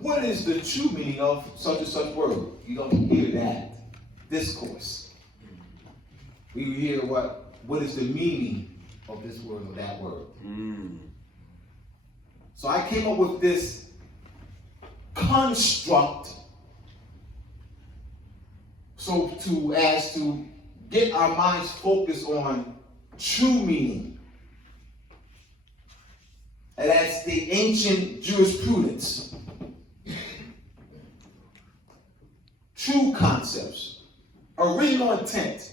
what is the true meaning of such and such word? You don't hear that discourse. We hear what is the meaning of this word or that word. So I came up with this construct as to get our minds focused on true meaning. And that's the ancient jurisprudence. True concepts. Original intent.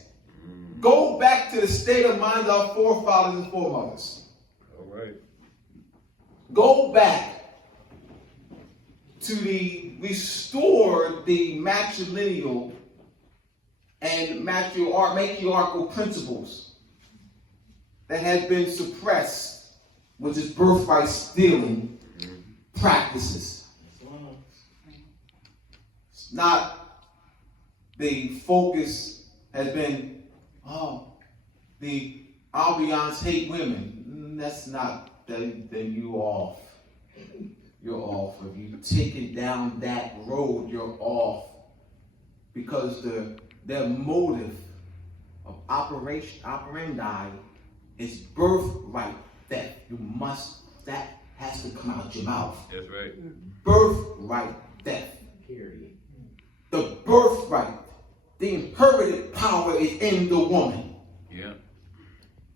Go back to the state of mind of our forefathers and foremothers. All right. Go back to restore the matrilineal and matriarchal principles that had been suppressed, which is birthright stealing practices. It's not the focus has been, the Albions hate women. That's not, then you're off. You're off. If you take it down that road, you're off. Because their motive of operandi is birthright theft. That has to come out your mouth. That's right. Birthright theft. Period. The birthright, the inherited power is in the woman. Yeah.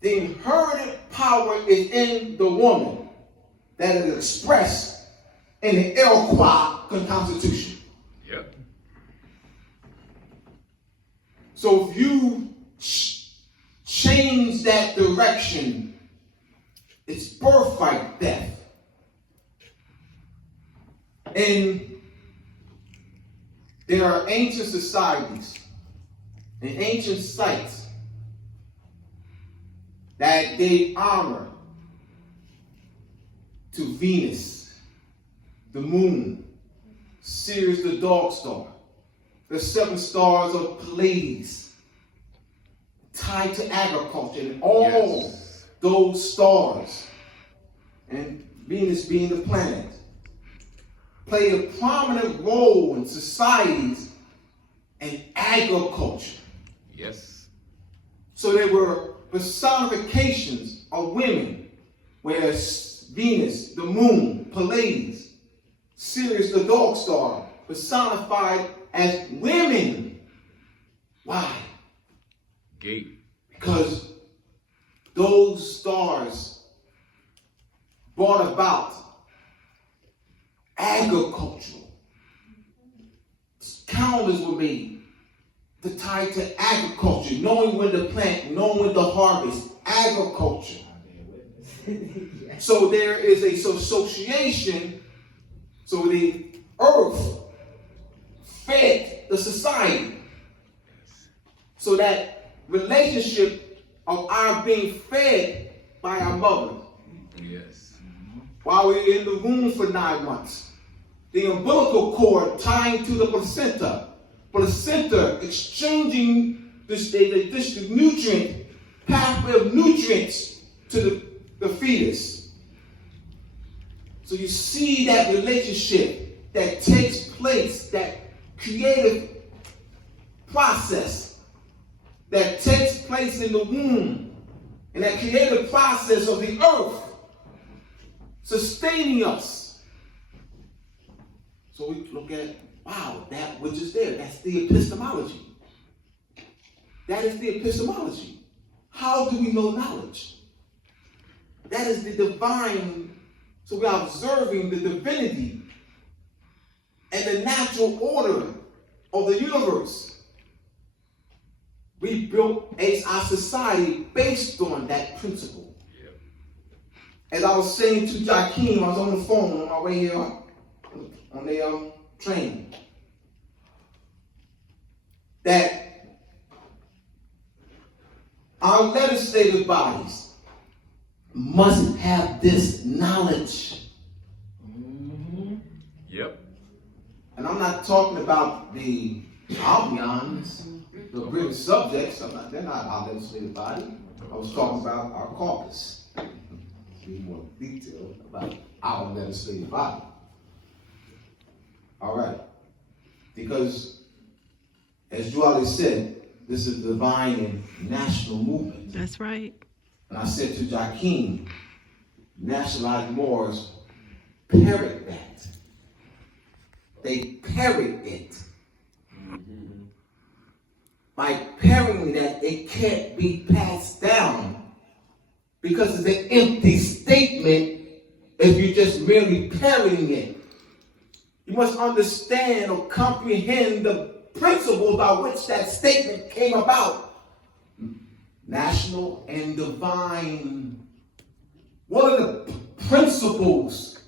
The inherited power is in the woman that is expressed in the Iroquois Constitution. Yep. So if you change that direction, it's birthright death. And there are ancient societies and ancient sites that gave honor to Venus, the moon, Sirius the dog star, the 7 stars of Pleiades, tied to agriculture, and all those stars, and Venus being the planet, played a prominent role in societies and agriculture. Yes. So there were personifications of women, where Venus, the moon, Pleiades, Sirius, the dog star, personified as women. Why? Gate. Because those stars brought about agricultural. Calendars were made to tie to agriculture, knowing when to plant, knowing when to harvest, agriculture. So there is a association, so the earth fed the society. So that relationship of our being fed by our mother. Yes. While we were in the womb for 9 months. The umbilical cord tying to the placenta. Placenta exchanging the nutrient, pathway of nutrients to the fetus. So you see that relationship that takes place, that creative process that takes place in the womb, and that creative process of the earth sustaining us. So we look at, wow, that which is there, that's the epistemology. That is the epistemology. How do we know knowledge? That is the divine, so we are observing the divinity and the natural order of the universe. We built our society based on that principle. Yep. As I was saying to Jakeem, I was on the phone on my way here on the train, that our legislative bodies must have this knowledge. Yep. And I'm not talking about the Albions, the British subjects. They're not our legislative body. I was talking about our caucus. Be more detailed about our legislative body. All right. Because, as you already said, this is divine and national movement. That's right. And I said to Joaquin, nationalized Moors parrot that. They parrot it. By parroting that, it can't be passed down because it's an empty statement if you're just merely parroting it. You must understand or comprehend the principles by which that statement came about. National and divine. What are the principles?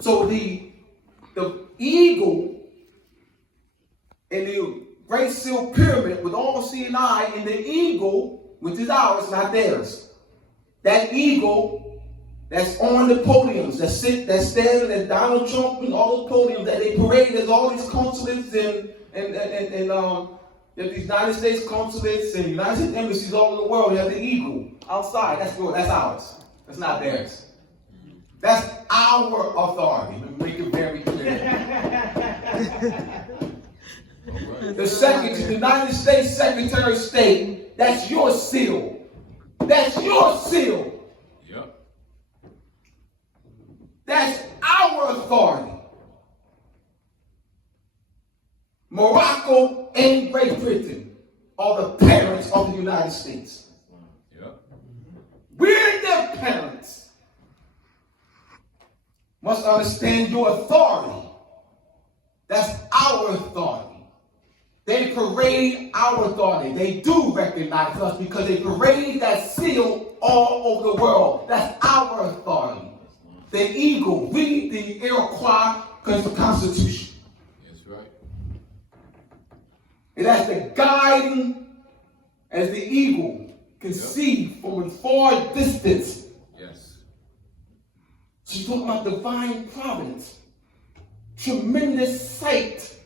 So the eagle and the Great Seal Pyramid with all seeing eye, and the eagle, which is ours, not theirs. That eagle that's on the podiums, that standing at Donald Trump and all those podiums that they parade as all these consulates and these United States consulates and United States embassies all over the world. They have the eagle outside. That's good. That's ours. That's not theirs. That's our authority. Let me make it very clear. The United States Secretary of State, that's your seal. That's your seal. Yep. That's our authority. Morocco and Great Britain are the parents of the United States. Yep. We're their parents. Must understand your authority. That's our authority. They parade our authority. They do recognize us because they parade that seal all over the world. That's our authority. The eagle, read the Iroquois Constitution. That's right. It has the guiding as the eagle can see from a far distance. Yes. She's talking about divine providence, tremendous sight,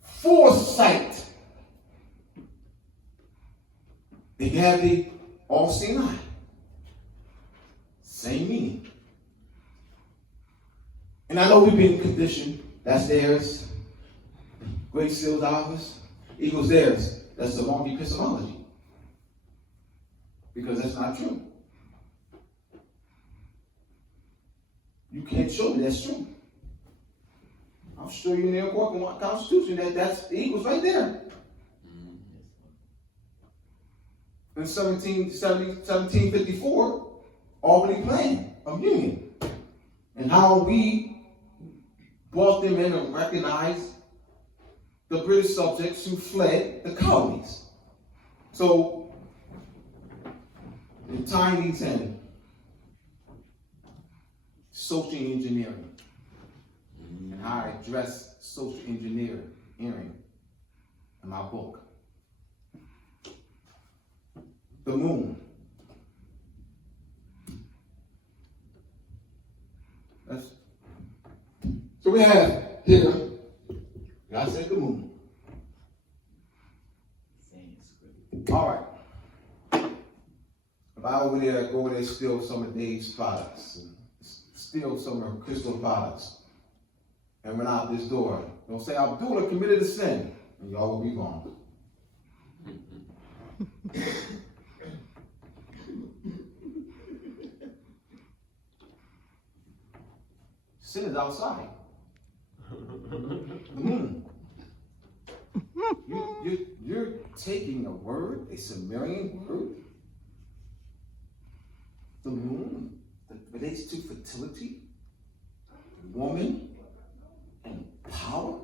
foresight. They have the all-seeing eye. Same meaning. And I know we've been conditioned. That's theirs. Great Seal's ours. Eagle's theirs. That's the wrong epistemology. Because that's not true. You can't show me that's true. I'll show you in the Iroquois Constitution that's the eagles right there. In 1754, Albany Plan of Union, and how we brought them in and recognized the British subjects who fled the colonies. So, in tying these in, social engineering, and how I address social engineering in my book. The moon. So we have here, God said the moon. All right. If I go over there, steal some of Dave's products, steal some of Crystal products, and run out this door, don't say Abdullah committed a sin, and y'all will be gone. Sin is outside. The moon. You're taking a word, a Sumerian word, the moon, that relates to fertility, woman, and power,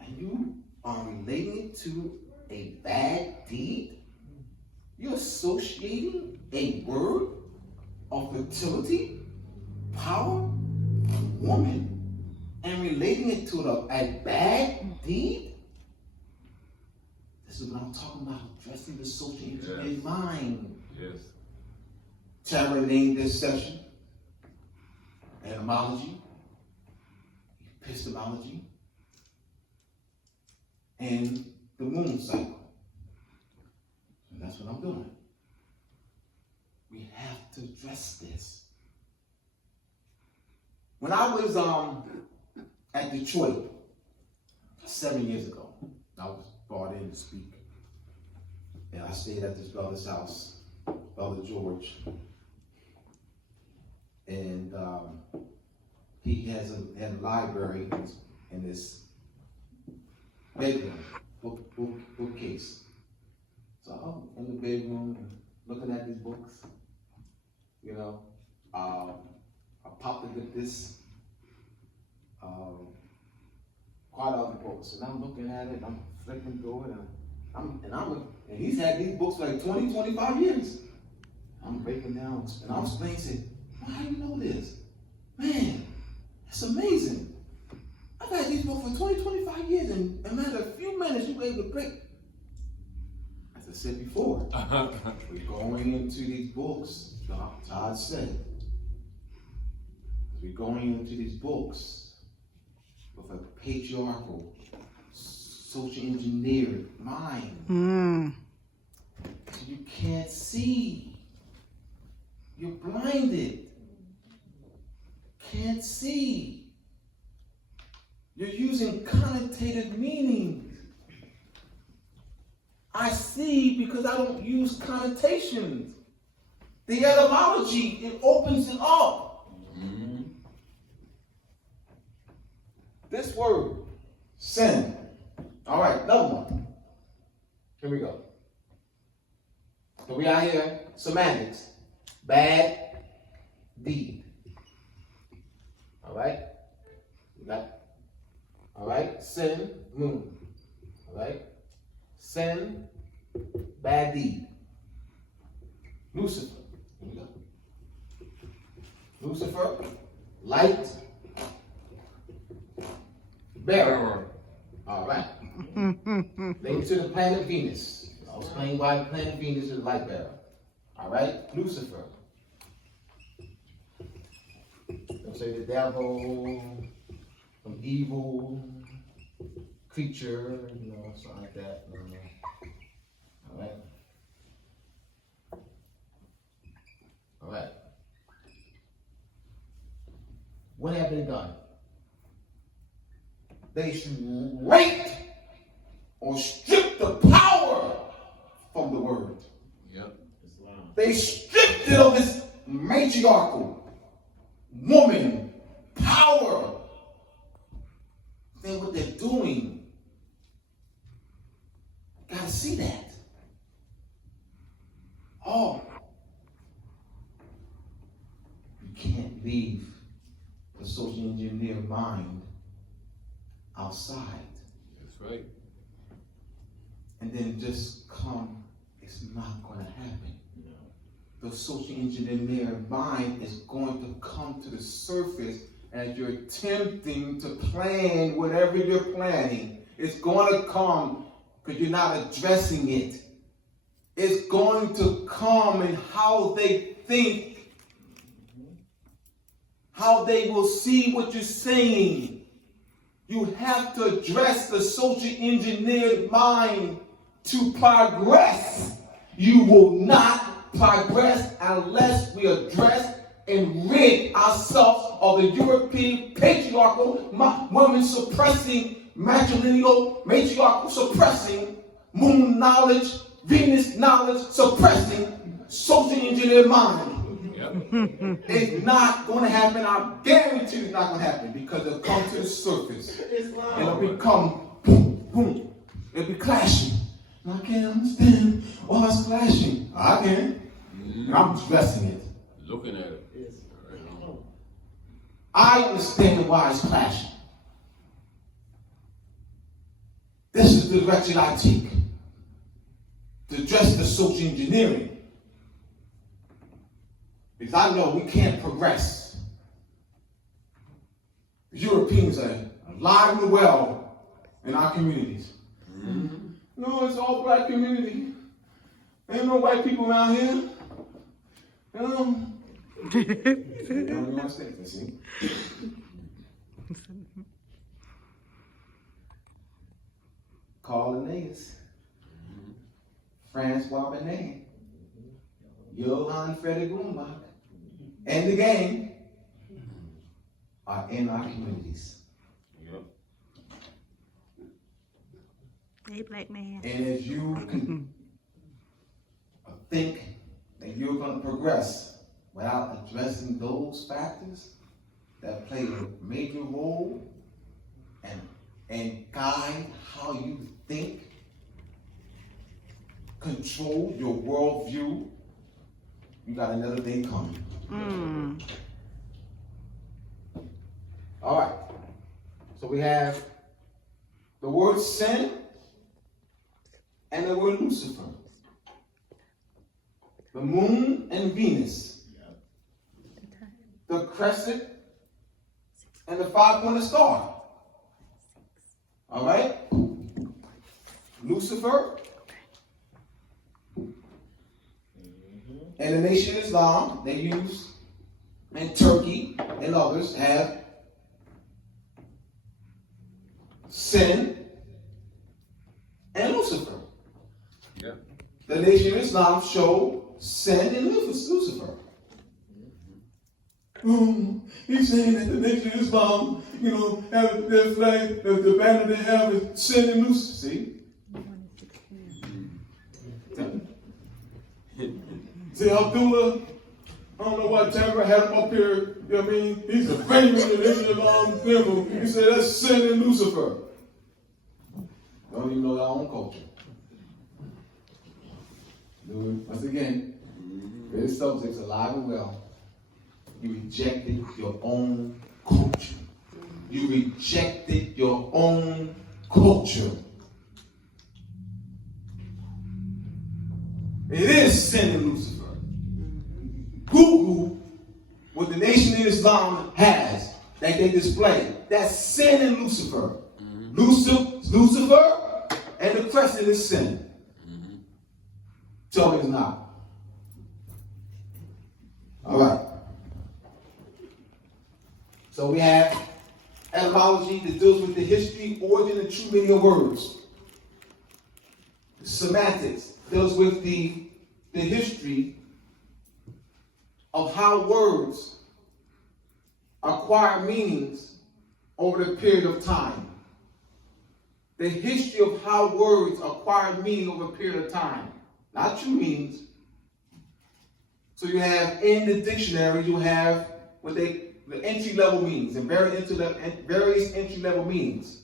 and you are relating it to a bad deed. You're associating a word of fertility, power, and woman, and relating it to a bad deed. This is what I'm talking about, addressing the social engineering mind. Yes. Tara named this session Etymology, Epistemology, and the moon cycle. And that's what I'm doing. We have to address this. When I was at Detroit 7 years ago, I was brought in to speak. And I stayed at this brother's house, Brother George. And he had a library in this bedroom, bookcase. So I'm in the bedroom looking at these books. You know, I popped into this quite other books, and I'm looking at it, I'm flipping through it, and he's had these books for like 20, 25 years. I'm breaking down, and I'm explaining, saying, well, how do you know this? Man, that's amazing. I've had these books for 20, 25 years, and in a matter of a few minutes, you were able to break. As I said before, we're going into these books, Todd said, we're going into these books with a patriarchal, social engineered mind. So you can't see. You're blinded. Can't see. You're using connotative meanings. I see because I don't use connotations. The etymology, it opens it up. Mm-hmm. This word, sin. All right, another one. Here we go. So we out here, semantics. Bad deed. All right? We got, all right, sin, moon. All right? Sin, bad deed. Lucifer. Here we go. Lucifer, light bearer. All right. Linked to the planet Venus. I'll explain why the planet Venus is light bearer. All right. Lucifer. Don't say the devil, some evil creature, you know, something like that. All right. All right. What have they done? They raped or stripped the power from the word. Yep. They stripped it of its matriarchal woman power. Then what they're doing, gotta see that. Oh, you can't leave the social engineer mind outside. That's right. And then just come, it's not going to happen. No. The social engineer mind is going to come to the surface as you're attempting to plan whatever you're planning. It's going to come because you're not addressing it. It's going to come in how they think, how they will see what you're saying. You have to address the social engineered mind to progress. You will not progress unless we address and rid ourselves of the European patriarchal, women suppressing, matriarchal suppressing, moon knowledge, Venus knowledge suppressing, social engineered mind. It's not going to happen. I guarantee it's not going to happen because it'll come to the surface. And it'll become boom, boom. It'll be clashing. I can't understand why it's clashing. I can. And I'm addressing it. Looking at it. I understand why it's clashing. This is the direction I take to address the social engineering. Because I know we can't progress. The Europeans are alive and well in our communities. Mm-hmm. No, it's all black community. Ain't no white people around here. You understand? See? Call the niggas. Francois Benet. Johann Frederick Grumbach. And the gang. are in our communities. Yep. Hey, black man. And as you can think that you're going to progress without addressing those factors that play a major role and guide how you think, control your worldview, you got another day coming. All right. So we have the word sin and the word Lucifer. The moon and Venus. The crescent and the five-pointed star. All right? Lucifer and the Nation of Islam, they use, and Turkey and others have sin and Lucifer. Yep. The Nation of Islam show sin and Lucifer. He's saying that the Nation of Islam, have their flag, the banner they have is sin and Lucifer. See? See, Abdullah, I don't know why Tamara had him up here, you know what I mean? He's a famous in the Nation of Islam symbol. He said that's sin and Lucifer. Don't even know their own culture. Once again, this subject's alive and well. You rejected your own culture. You rejected your own culture. It is sin and Lucifer. Google what the Nation of Islam has that they display. That's sin and Lucifer. Lucifer and the crescent is sin. Tell me it's not. All right. So we have etymology that deals with the history, origin, and true meaning of words. Semantics deals with the history of how words acquire meanings over the period of time. The history of how words acquire meaning over a period of time. Not true meanings. So you have in the dictionary, you have the entry-level meanings and various entry-level meanings.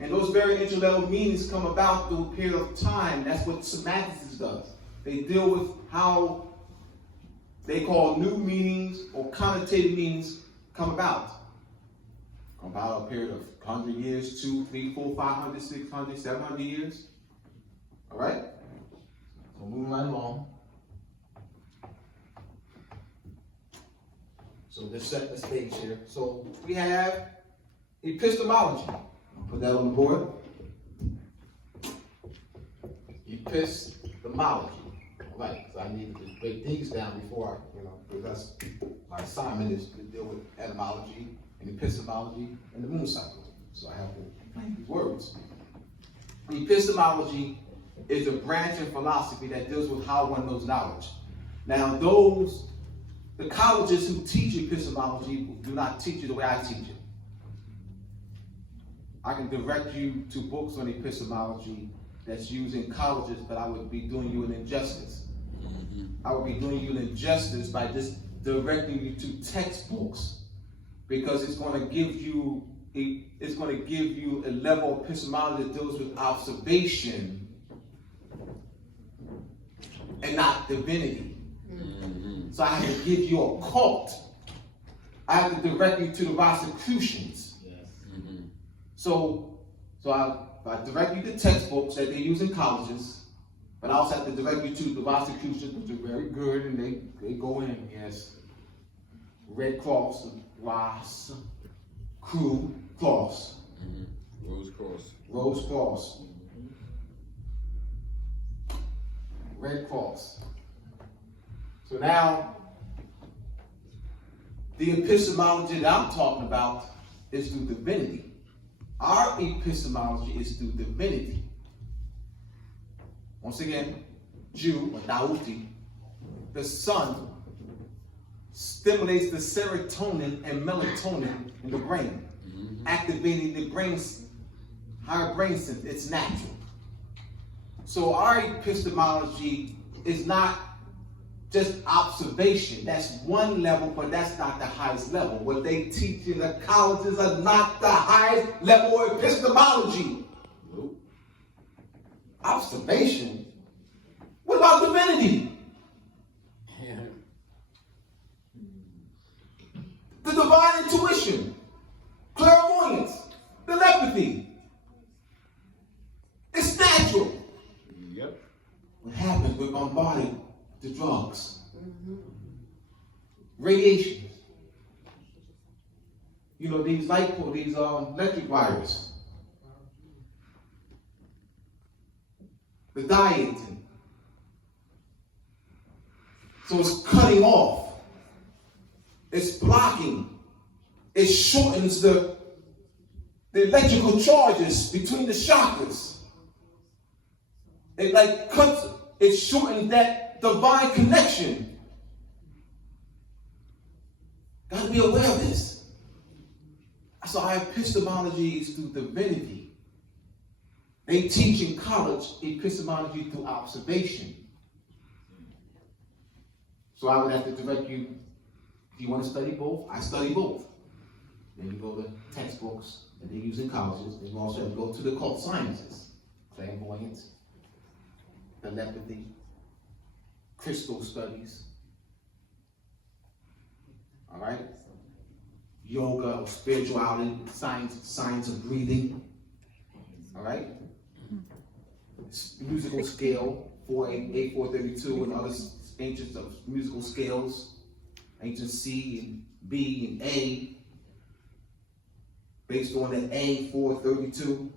And those various entry-level meanings come about through a period of time. That's what semantics does. They deal with how they call new meanings or connotative meanings come about. Come about a period of 100 years, 2, 3, 4, 500, 600, 700 years. All right? So moving right along. So let's set the stage here. So we have epistemology. I'll put that on the board. Epistemology. All right, so I need to break these down before because that's my assignment is to deal with etymology and epistemology and the moon cycle. So I have to explain these words. Epistemology is a branch of philosophy that deals with how one knows knowledge. Now, the colleges who teach epistemology do not teach it the way I teach it. I can direct you to books on epistemology that's used in colleges, but I would be doing you an injustice. I would be doing you an injustice by just directing you to textbooks, because it's going to give you a level of epistemology that deals with observation and not divinity. So I have to give you a cult. I have to direct you to the Rosicrucians. So I direct you to textbooks that they use in colleges, but I also have to direct you to the Rosicrucians, which are very good, and they go in, yes. Red Cross, Ross, Crew, Cross. Rose Cross. Rose Cross. Red Cross. So now, the epistemology that I'm talking about is through divinity. Our epistemology is through divinity. Once again, Jew, or Dauti, the son stimulates the serotonin and melatonin in the brain, activating the brain's higher brain center. It's natural. So our epistemology is not just observation. That's one level, but that's not the highest level. What they teach in the colleges are not the highest level of epistemology. Nope. Observation? What about divinity? Yeah. The divine intuition, clairvoyance, telepathy. It's natural. Yep. What happens? We're bombarded with the drugs, radiation. You know, these these electric wires, the diet. So it's cutting off. It's blocking. It shortens the electrical charges between the chakras. It like cuts, it shortens that divine connection. Got to be aware of this. So our epistemology is through divinity. They teach in college epistemology through observation. So I would have to direct you, if you want to study both, I study both. Then you go to textbooks that they use in colleges. Then you also have to go to the occult sciences, clairvoyance, telepathy, crystal studies. All right? Yoga or spirituality, science of breathing. All right? Musical scale, 4/8, 4/32, and other ancient musical scales, ancient C and B and A, based on that A 4/32.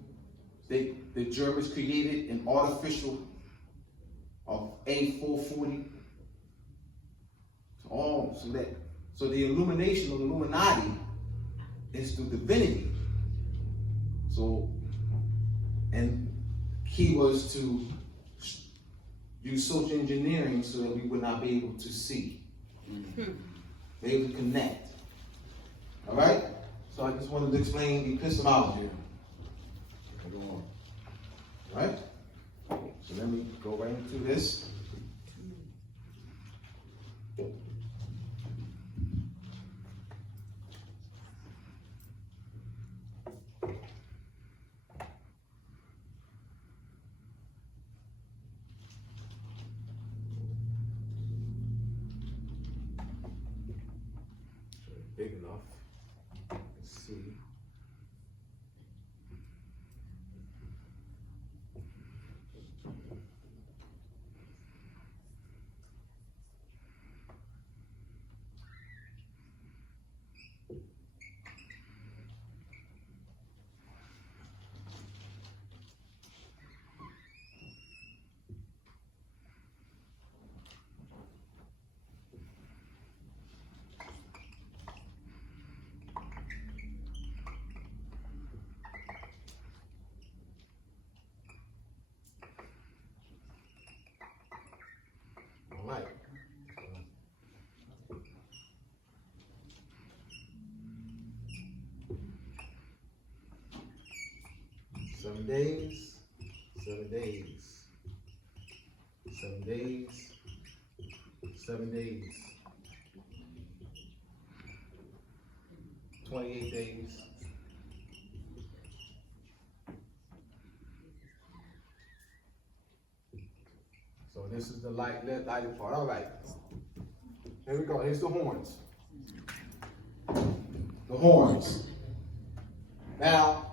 The Germans created an artificial of A 440. So the illumination of the Illuminati is through divinity. So, and key was to use social engineering so that we would not be able to see. Be able to connect. All right? So I just wanted to explain epistemology. Go on. All right? So let me go right into this. Big enough. Let's see. All right. 7 days, 7 days, 7 days, 7 days, 28 days. So this is the lighted part. All right. Here we go. Here's the horns. The horns. Now,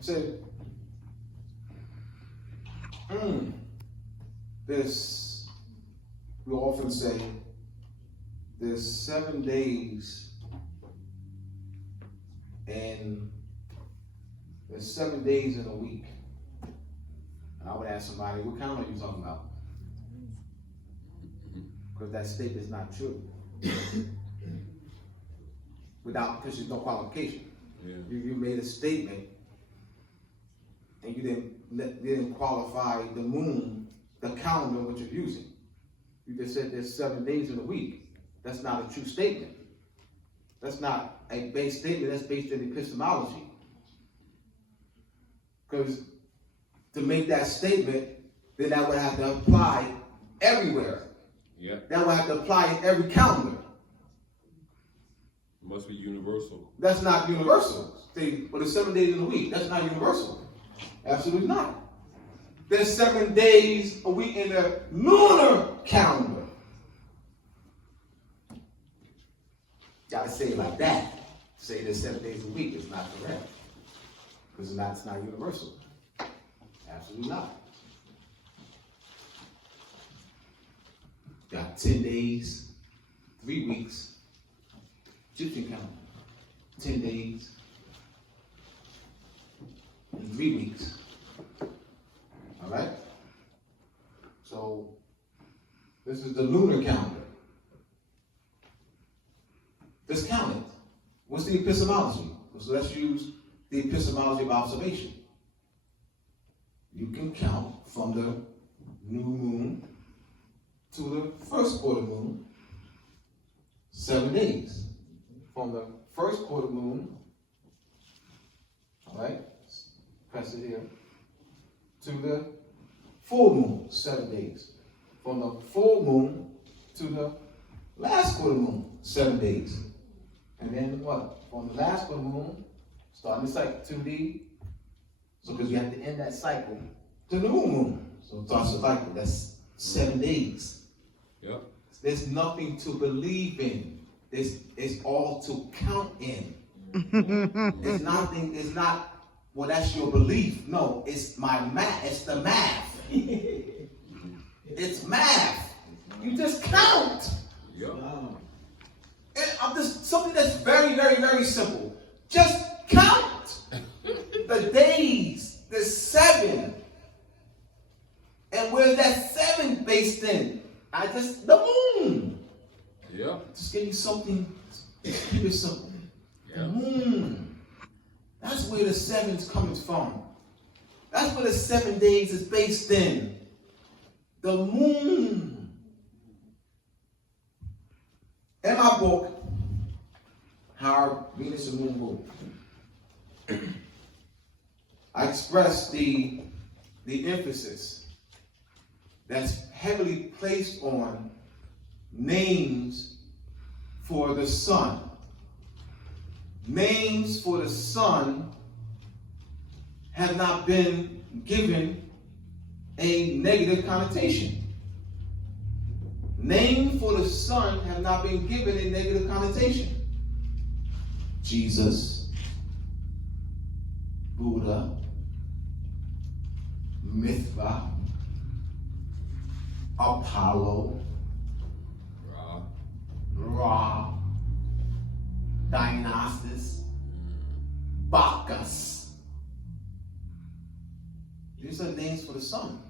say, this, we often say, there's 7 days and there's 7 days in a week. And I would ask somebody, what calendar are you talking about? Because that statement is not true. Because there's no qualification. Yeah. You made a statement and you didn't qualify the moon, the calendar which you're using. You just said there's 7 days in a week. that's not a true statement. That's not a base statement, that's based in epistemology. Because to make that statement, then that would have to apply everywhere. Yeah. That would have to apply in every calendar. It must be universal. That's not universal. See, for the 7 days in a week, that's not universal. Absolutely not. There's 7 days a week in the lunar calendar. Gotta say it like that. Say there's 7 days a week is not correct. Because it's not universal. Absolutely not. Got 10 days, 3 weeks. Egyptian calendar. 10 days and 3 weeks. All right? So, this is the lunar calendar. Let's count it. What's the epistemology? So let's use the epistemology of observation. You can count from the new moon to the first quarter moon, 7 days. From the first quarter moon, all right, press it here, to the full moon, 7 days. From the full moon to the last quarter moon, 7 days. And then what? From the last quarter moon, starting the cycle to the, so because you have to end that cycle to the new moon. So it starts the cycle, that's 7 days. Yep. There's nothing to believe in. It's all to count in. It's nothing, it's not, well, that's your belief. No, it's my math, it's the math. It's math. You just count. Yep. I'm just something that's very, very, very simple. Just count the days, the 7. And where's that 7 based in? The moon. Yeah. Just give you something, keep it simple. Yeah. The moon. That's where the 7's coming from. That's where the 7 days is based in. The moon. In my book, How Venus and Moon Move, I express the emphasis that's heavily placed on names for the sun. Names for the sun have not been given a negative connotation. Names for the sun have not been given a negative connotation. Jesus, Buddha, Mithra, Apollo, Ra, Dionysus, Bacchus. These are names for the sun.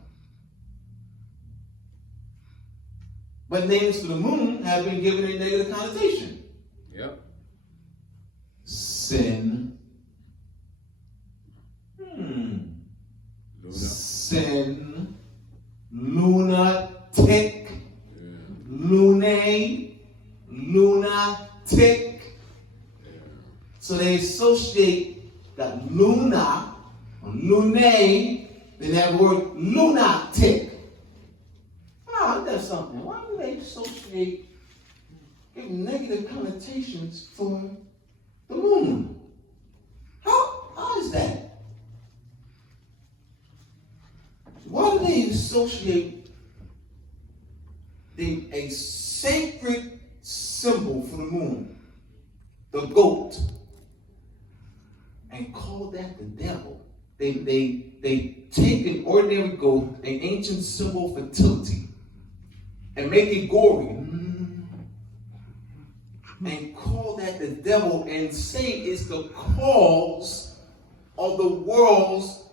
But names for the moon have been given a negative connotation. Yep. Sin. Lunar. Sin. Lunatic. Yeah. Lunatic. Lunatic. Yeah. So they associate that luna, or lunae, then that word lunatic. That's something. Why do they associate, give negative connotations for the moon? How is that? Why do they associate a sacred symbol for the moon, the goat, and call that the devil? They take an ordinary goat, an ancient symbol of fertility, and make it gory, and call that the devil, and say it's the cause of the world's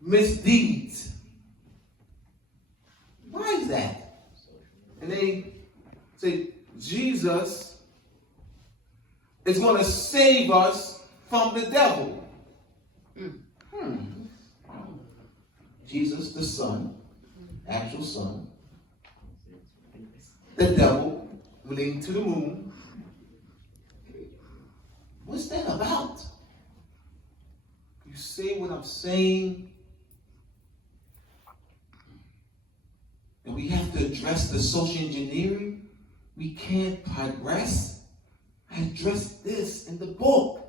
misdeeds. Why is that? And they say Jesus is going to save us from the devil. Jesus, the Son, actual Son. The devil, relating to the moon. What's that about? You see what I'm saying? And we have to address the social engineering. We can't progress. I addressed this in the book.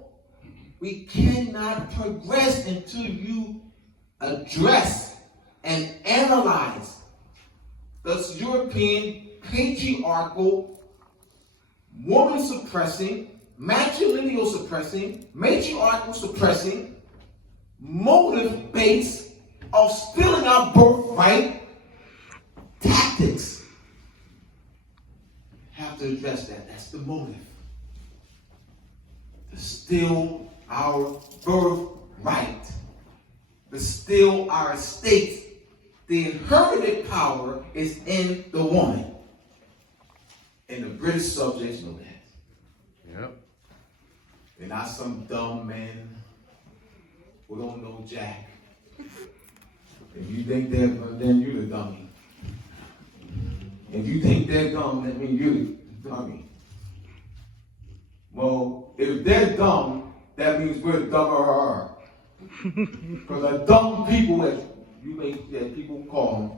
We cannot progress until you address and analyze this European patriarchal, woman suppressing, matrilineal suppressing, matriarchal suppressing, motive base of stealing our birthright tactics. Have to address that. That's the motive. To steal our birthright. To steal our estate. The inherited power is in the woman. And the British subjects know that. Yep. They're not some dumb man who don't know jack. If you think they're then you're the dummy. If you think they're dumb, that means you're the dummy. Well, if they're dumb, that means we're dumber. Because the dumb people, as you may that people call them,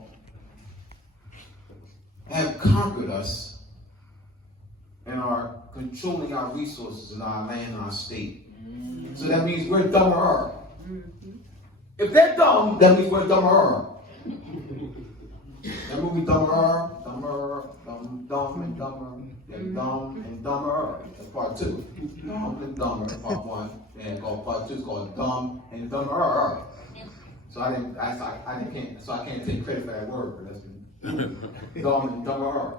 have conquered us and are controlling our resources and our land and our state. So that means we're dumber. If they're dumb, that means we're dumber. That movie dumber, dumb and dumber, and dumb and dumber. That's part 2. Dumb and dumber, part 1, and part 2 is called dumb and dumber. So I can't take credit for that word, but that's dumb and dumber.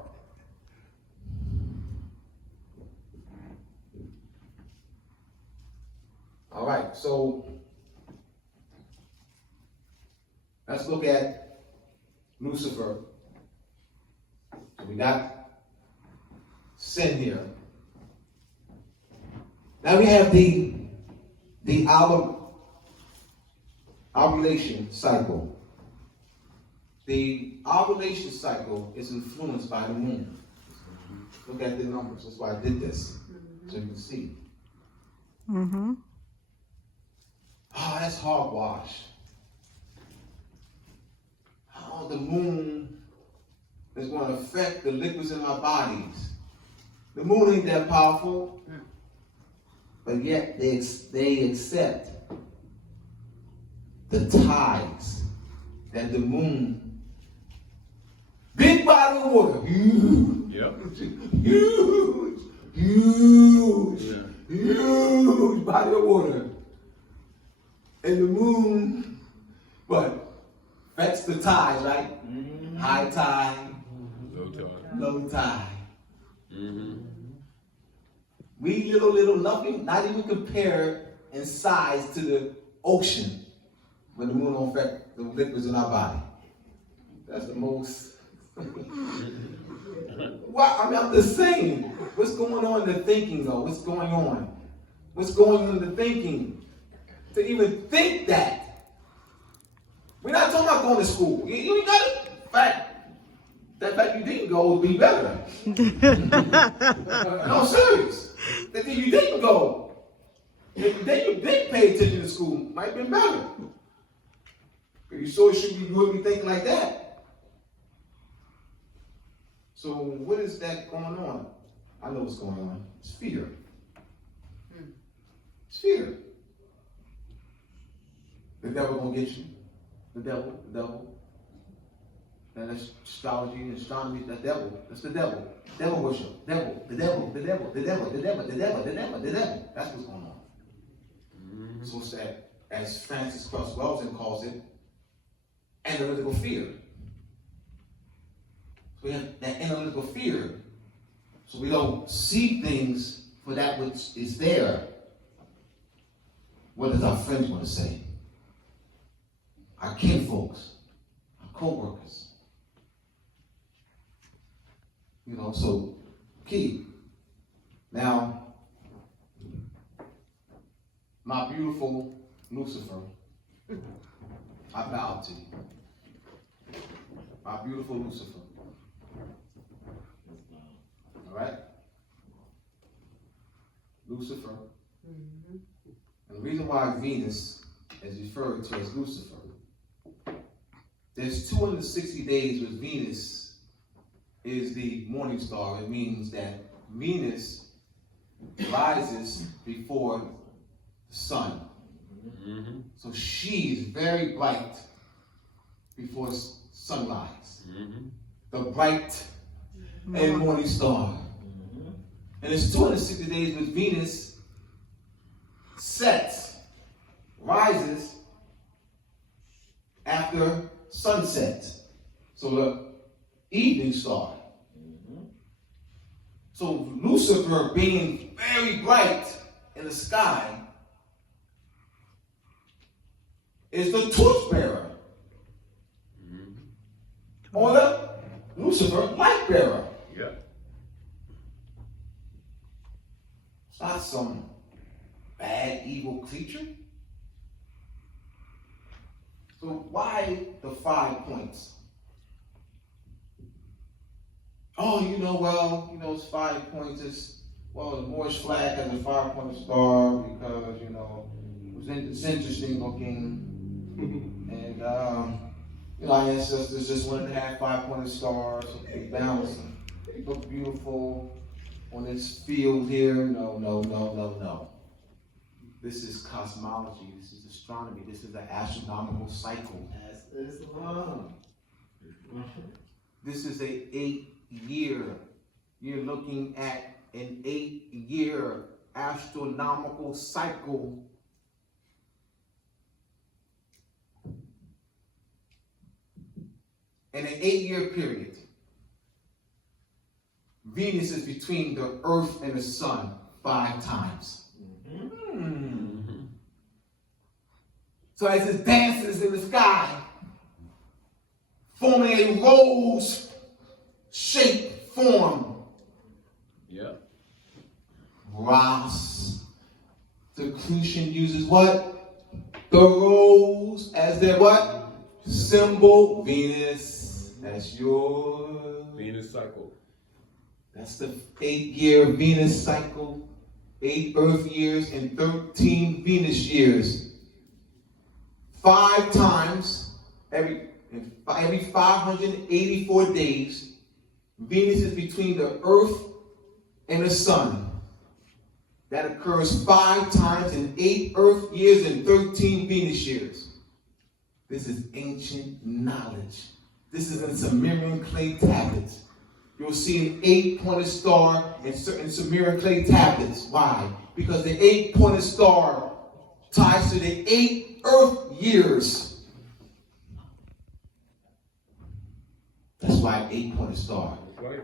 All right, so let's look at Lucifer. So we got sin here. Now we have the ovulation cycle. The ovulation cycle is influenced by the moon. Look at the numbers. That's why I did this, so you can see. Mm-hmm. Oh, that's hogwash. Oh, the moon is going to affect the liquids in our bodies. The moon ain't that powerful, but yet they accept the tides that the moon, big body of water, huge, Yep. huge body of water. And the moon, but affects the tides, right? Mm-hmm. High tide, low tide. Mm-hmm. We little nothing, not even compared in size to the ocean, when the moon don't affect the liquids in our body. That's the most. Well, I mean, I'm just saying, what's going on in the thinking though? What's going on? What's going on in the thinking? To even think that. We're not talking about going to school. You ain't got it. That fact you didn't go would be better. No, I'm serious. That you didn't go. Then you didn't pay attention to school. Might have been better. But you sure you wouldn't be thinking like that. So what is that going on? I know what's going on. It's fear. It's fear. The devil gonna get you. The devil. And that's astrology and astronomy, the devil. That's the devil. Devil worship. The devil. That's what's going on. Mm-hmm. So it's that, as Francis Cress Welsing calls it, analytical fear. So we have that analytical fear. So we don't see things for that which is there. What does our friends want to say? Our kinfolks, our co-workers. You know, so key. Now, my beautiful Lucifer, I bow to you. My beautiful Lucifer. All right? Lucifer. And the reason why Venus is referred to as Lucifer, there's 260 days with Venus is the morning star. It means that Venus rises before the sun. Mm-hmm. So she is very bright before sunrise. Mm-hmm. The bright and morning star. And it's 260 days with Venus sets, rises after sunset. So the evening star. So Lucifer being very bright in the sky is the torchbearer. Or the Lucifer light bearer. Yep. It's not some bad, evil creature. So why the 5 points? Oh, it's 5 points. The Moorish flag has a 5-point star because, it's interesting looking. And, our ancestors just wanted to have 5-pointed stars. So they balance them. They look beautiful on this field here. No. This is cosmology. This is astronomy. This is the astronomical cycle. That's Islam. This is a 8-year. You're looking at an 8-year astronomical cycle. In an 8-year period, Venus is between the Earth and the Sun 5 times. So as it dances in the sky, forming a rose-shaped form. Yep. Ross, the Crucian uses what? The rose as their what? Symbol. Venus. That's your Venus cycle. That's the 8-year Venus cycle. 8 Earth years and 13 Venus years. 5 times every 584 days, Venus is between the Earth and the Sun. That occurs 5 times in 8 Earth years and 13 Venus years. This is ancient knowledge. This is in Sumerian clay tablets. You'll see an 8-pointed star in certain Sumerian clay tablets. Why? Because the 8-pointed star ties to the 8 Earth years. That's why an 8-pointed star. That's right.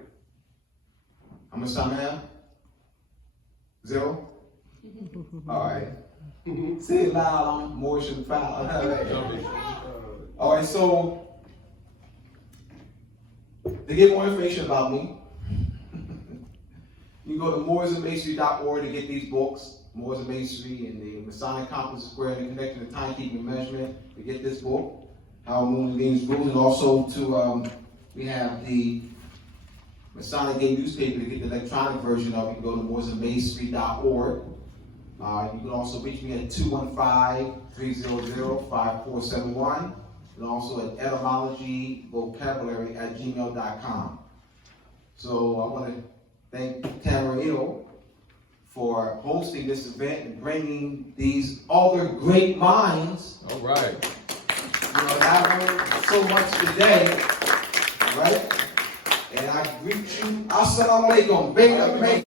How much time I have? 0? All right. Say it loud, I'm Moorish and proud. All right, so to get more information about me, you can go to mooresandmasonry.org to get these books, Moors and Masonry and the Masonic Compass Square and the Connection to Timekeeping and Measurement, to get this book, How Moon and Venus Rules, and also to, we have the Masonic Gate newspaper to get the electronic version of it. You can go to mooresandmasonry.org. You can also reach me at 215-300-5471. And also at Etymology Vocabulary at gmail.com. So I want to thank Matrilineal for hosting this event and bringing these other great minds. All right. I learned so much today, right? And I greet you. Assalamu alaikum.